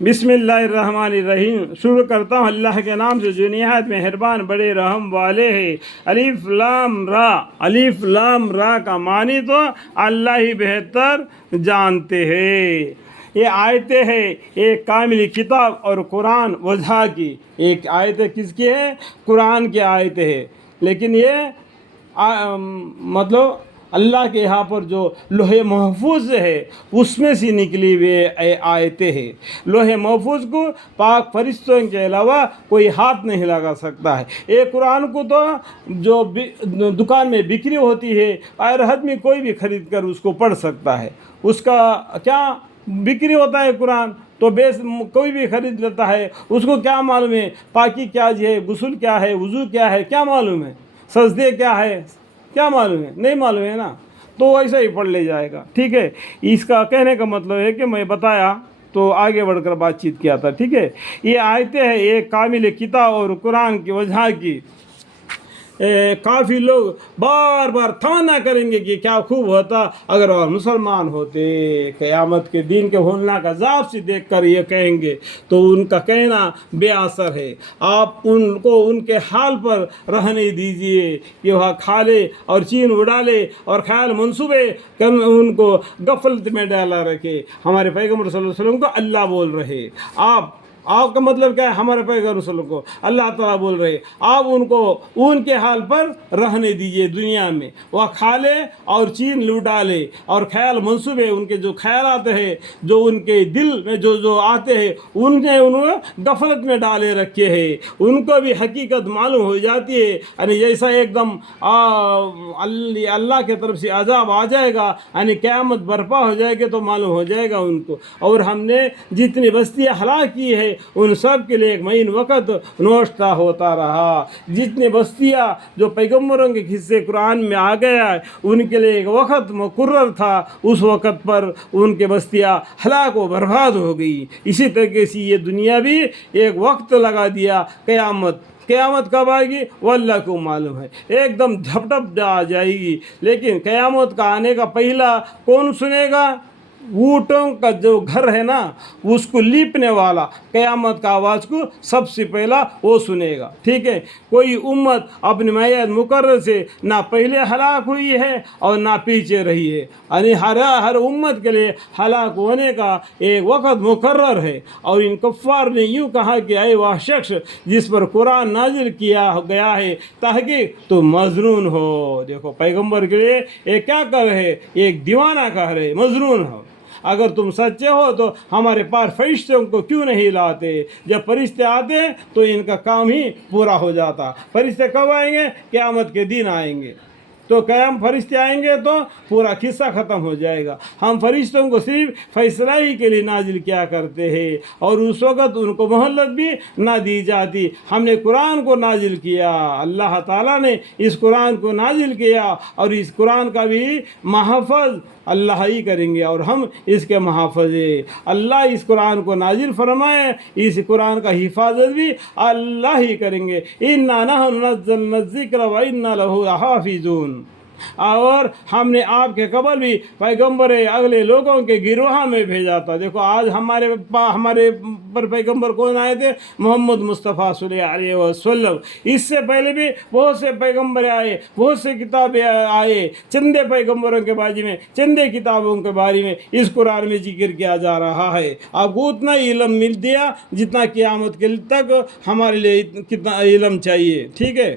بسم اللہ الرحمن الرحیم۔ شروع کرتا ہوں اللہ کے نام سے جو نہایت مہربان بڑے رحم والے ہیں۔ الف لام را، الف لام را کا معنی تو اللہ ہی بہتر جانتے ہیں۔ یہ آیتیں ہیں ایک کامل کتاب اور قرآن وضع کی۔ ایک آیتیں کس کی ہے؟ قرآن کی آیتیں ہیں، لیکن یہ مطلب اللہ کے یہاں پر جو لوح محفوظ ہے اس میں سے نکلی ہوئے آیتیں ہیں۔ لوح محفوظ کو پاک فرشتوں کے علاوہ کوئی ہاتھ نہیں لگا سکتا ہے۔ ایک قرآن کو تو جو دکان میں بکری ہوتی ہے ہر آدمی کوئی بھی خرید کر اس کو پڑھ سکتا ہے۔ اس کا کیا بکری ہوتا ہے قرآن تو کوئی بھی خرید لیتا ہے۔ اس کو کیا معلوم ہے پاکی کیا ہے، غسل کیا ہے، وضو کیا ہے، کیا معلوم ہے، سجدے کیا ہے، کیا معلوم ہے؟ نہیں معلوم ہے نا، تو ایسا ہی پڑھ لے جائے گا۔ ٹھیک ہے، اس کا کہنے کا مطلب ہے کہ میں بتایا تو آگے بڑھ کر بات چیت کیا تھا۔ ٹھیک ہے، یہ آیتیں ہیں ایک کامل کتاب اور قرآن کی وجہ کی۔ کافی لوگ بار بار تمنا کریں گے کہ کیا خوب ہوتا اگر وہ مسلمان ہوتے۔ قیامت کے دن کے ہولناک عذاب سے دیکھ کر یہ کہیں گے تو ان کا کہنا بے اثر ہے۔ آپ ان کو ان کے حال پر رہنے دیجئے کہ وہ کھا لے اور چین اڑا لے اور خیال منصوبے ان کو غفلت میں ڈالا رکھے۔ ہمارے پیغمبر صلی اللہ علیہ وسلم کو اللہ بول رہے، آپ کا مطلب کیا ہے؟ ہمارے پیغمبر رسول کو اللہ تعالیٰ بول رہے آپ ان کو ان کے حال پر رہنے دیجئے۔ دنیا میں وہ کھا لے اور چین لوٹا لے اور خیال منصوبے ان کے جو خیالات ہیں جو ان کے دل میں جو آتے ہیں انہیں غفلت میں ڈالے رکھے ہیں۔ ان کو بھی حقیقت معلوم ہو جاتی ہے، یعنی جیسا ایک دم اللہ کی طرف سے عذاب آ جائے گا، یعنی قیامت برپا ہو جائے گی تو معلوم ہو جائے گا ان کو۔ اور ہم نے جتنی بستیاں ہلاک کی ہے ان سب کے لیے ایک معین وقت نوشتہ ہوتا رہا۔ جتنی بستیاں جو پیغمبروں کے حصے قرآن میں آ گیا ہے ان کے لیے ایک وقت مقرر تھا، اس وقت پر ان کے بستیاں ہلاک و برباد ہو گئی۔ اسی طریقے سے یہ دنیا بھی ایک وقت لگا دیا۔ قیامت کب آئے گی وہ اللہ کو معلوم ہے، ایک دم جھپٹ آ جائے گی۔ لیکن قیامت کا آنے کا پہلا کون سنے گا؟ اونٹوں کا جو گھر ہے نا اس کو لیپنے والا قیامت کا آواز کو سب سے پہلا وہ سنے گا۔ ٹھیک ہے، کوئی امت اپنی میعاد مقرر سے نہ پہلے ہلاک ہوئی ہے اور نہ پیچھے رہی ہے، یعنی ہر امت کے لیے ہلاک ہونے کا ایک وقت مقرر ہے۔ اور ان کفار نے یوں کہا کہ اے وہ شخص جس پر قرآن نازل کیا گیا ہے تحقیق تو مجنون ہو۔ دیکھو پیغمبر کے لیے یہ کیا کہہ رہے؟ ایک دیوانہ کہہ رہے، مجنون ہو۔ اگر تم سچے ہو تو ہمارے پاس فرشتوں کو کیوں نہیں لاتے؟ جب فرشتے آتے تو ان کا کام ہی پورا ہو جاتا۔ فرشتے کب آئیں گے؟ قیامت کے دن آئیں گے، تو فرشتے آئیں گے تو پورا قصہ ختم ہو جائے گا۔ ہم فرشتوں کو صرف فیصلہ ہی کے لیے نازل کیا کرتے ہیں اور اس وقت ان کو مہلت بھی نہ دی جاتی۔ ہم نے قرآن کو نازل کیا، اللہ تعالیٰ نے اس قرآن کو نازل کیا اور اس قرآن کا بھی محافظ اللہ ہی کریں گے اور ہم اس کے محافظ ہیں۔ اللہ اس قرآن کو نازل فرمائے، اس قرآن کا حفاظت بھی اللہ ہی کریں گے۔ اِنَّا نَحْنُ نَزَّلْنَا الذِّكْرَ وَإِنَّا لَهُ لَحَافِظُونَ۔ اور ہم نے آپ کے قبل بھی پیغمبر اگلے لوگوں کے گروہ میں بھیجا تھا۔ دیکھو آج ہمارے پر پیغمبر کون آئے تھے؟ محمد مصطفیٰ صلی اللہ علیہ وسلم۔ اس سے پہلے بھی بہت سے پیغمبر آئے، بہت سے کتابیں آئے، چندے پیغمبروں کے بارے میں، چندے کتابوں کے بارے میں اس قرآن میں ذکر کیا جا رہا ہے۔ آپ کو اتنا علم مل دیا جتنا قیامت کے تک ہمارے لیے کتنا علم چاہیے۔ ٹھیک ہے۔